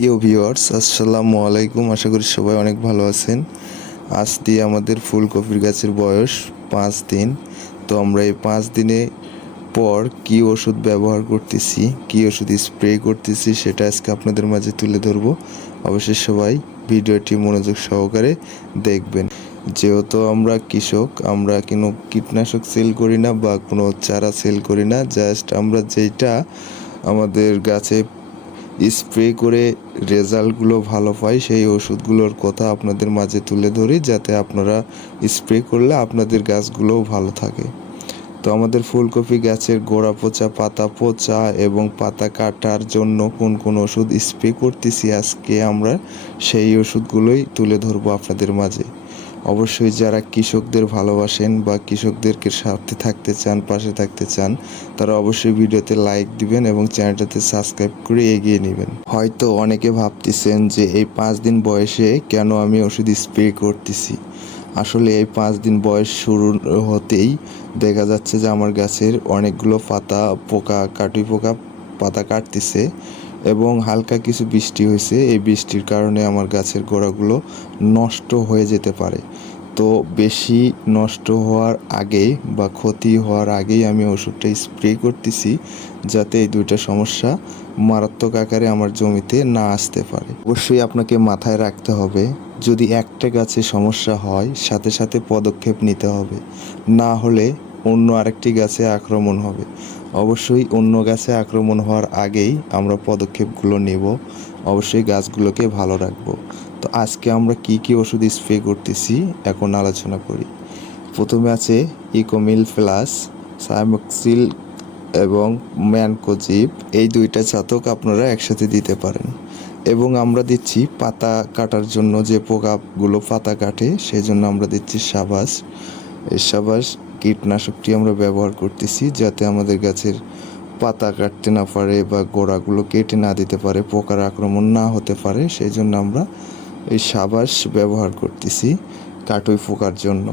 প্রিয় ভিউয়ার্স আসসালামু আলাইকুম। আশা করি সবাই অনেক ভালো আছেন। আজ দিয়ে আমাদের ফুলকপির গাছের বয়স পাঁচ দিন। তো আমরা এই পাঁচ দিনে পর কি ওষুধ ব্যবহার করতেছি, কি ওষুধ স্প্রে করতেছি, সেটা আজকে আপনাদের মাঝে তুলে ধরবো। অবশ্যই সবাই ভিডিওটি মনোযোগ সহকারে দেখবেন। যেহেতু আমরা কৃষক, আমরা কোনো কীটনাশক সেল করি না বা কোনো চারা সেল করি না জাস্ট আমরা যেটা আমাদের গাছে স্প্রে করে রেজাল্টগুলো ভালো পাই, সেই ওষুধগুলোর কথা আপনাদের মাঝে তুলে ধরি, যাতে আপনারা স্প্রে করলে আপনাদের গাছগুলোও ভালো থাকে। তো আমাদের ফুলকপি গাছের গোড়া পচা, পাতা পচা এবং পাতা কাটার জন্য কোন কোন ওষুধ স্প্রে করতেছি আজকে আমরা, সেই ওষুধগুলোই তুলে ধরবো আপনাদের মাঝে। অবশ্যই যারা কৃষকদের ভালোবাসেন বা কৃষকদেরকে সাথে থাকতে চান, পাশে থাকতে চান, তারা অবশ্যই ভিডিওতে লাইক দিবেন এবং চ্যানেলটাতে সাবস্ক্রাইব করে এগিয়ে নেবেন। হয়তো অনেকে ভাবতেছেন যে এই পাঁচ দিন বয়সে কেন আমি ওষুধ স্প্রে করতেছি? আসলে এই পাঁচ দিন বয়স শুরু হতেই দেখা যাচ্ছে যে আমার গাছের অনেকগুলো পাতা পোকা কাটুই পোকা, পাতা কাটতেছে। এবং হালকা কিছু বৃষ্টি হয়েছে। এই বৃষ্টির কারণে আমার গাছের গোড়াগুলো নষ্ট হয়ে যেতে পারে। তো বেশি নষ্ট হওয়ার আগেই বা ক্ষতি হওয়ার আগেই আমি ওষুধটা স্প্রে করতেছি যাতে এই দুইটা সমস্যা মারাত্মক আকারে আমার জমিতে না আসতে পারে। অবশ্যই আপনাকে মাথায় রাখতে হবে, যদি একটা গাছে সমস্যা হয়, সাথে সাথে পদক্ষেপ নিতে হবে। না হলে অন্য আরেকটি গাছে আক্রমণ হবে। অবশ্যই অন্য গাছে আক্রমণ হওয়ার আগেই আমরা পদক্ষেপগুলো নেব, অবশ্যই গাছগুলোকে ভালো রাখব। তো আজকে আমরা কি কি ওষুধ স্প্রে করতেছি এখন আলোচনা করি। প্রথমে আছে ইকোমিল প্লাস, সাইমক্সিল এবং ম্যানকোজিপ এই দুইটা ছাতক আপনারা একসাথে দিতে পারেন। এবং আমরা দিচ্ছি পাতা কাটার জন্য যে পোকাগুলো পাতা কাটে সেই জন্য আমরা দিচ্ছি সাবাস। এই সাবাস কীটনাশকটি আমরা ব্যবহার করতেছি যাতে আমাদের গাছের পাতা কাটতে না পারে বা গোড়াগুলো কেটে না দিতে পারে, পোকার আক্রমণ না হতে পারে, সেই জন্য আমরা এই সাবাস ব্যবহার করতেছি কাটুই পোকার জন্য।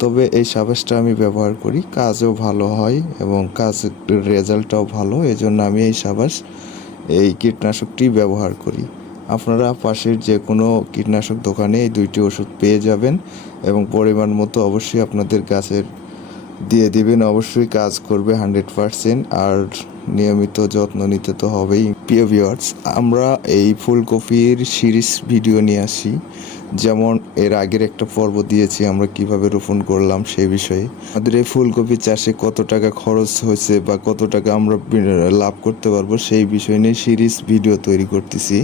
তবে এই সাবাসটা আমি ব্যবহার করি, কাজও ভালো হয় এবং কাজ রেজাল্টটাও ভালো, এজন্য আমি এই সাবাস, এই কীটনাশকটি ব্যবহার করি। আপনারা পাশের যে কোনো কীটনাশক দোকানে এই দুইটি ওষুধ পেয়ে যাবেন এবং পরিমাণ মতো অবশ্যই আপনাদের গাছের দিয়ে দিবেন, অবশ্যই কাজ করবে হান্ড্রেড পারসেন্ট আর নিয়মিত যত্ন নিতে তো হবেই। প্রিয় ভিউয়ার্স আমরা এই ফুলকপির সিরিজ ভিডিও নিয়ে আসি। যেমন এর আগের একটা পর্ব দিয়েছি, আমরা কীভাবে রোপণ করলাম সেই বিষয়ে। আমাদের এই ফুলকপি চাষে কত টাকা খরচ হয়েছে বা কত টাকা আমরা লাভ করতে পারব সেই বিষয় নিয়ে সিরিজ ভিডিও তৈরি করতেছি।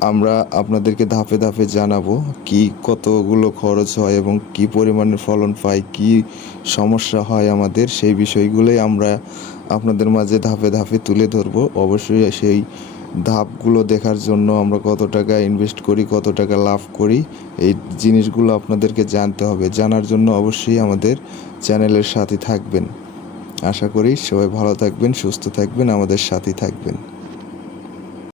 আমরা আপনাদেরকে ধাপে ধাপে জানাব কি কতগুলো খরচ হয় এবং কি পরিমাণের ফলন পাই কি সমস্যা হয় আমাদের, সেই বিষয়গুলোই আমরা আপনাদের মাঝে ধাপে ধাপে তুলে ধরবো। অবশ্যই সেই ধাপগুলো দেখার জন্য আমরা কত টাকা ইনভেস্ট করি, কত টাকা লাভ করি, এই জিনিসগুলো আপনাদেরকে জানতে হবে। জানার জন্য অবশ্যই আমাদের চ্যানেলের সাথে থাকবেন। আশা করি সবাই ভালো থাকবেন, সুস্থ থাকবেন, আমাদের সাথে থাকবেন।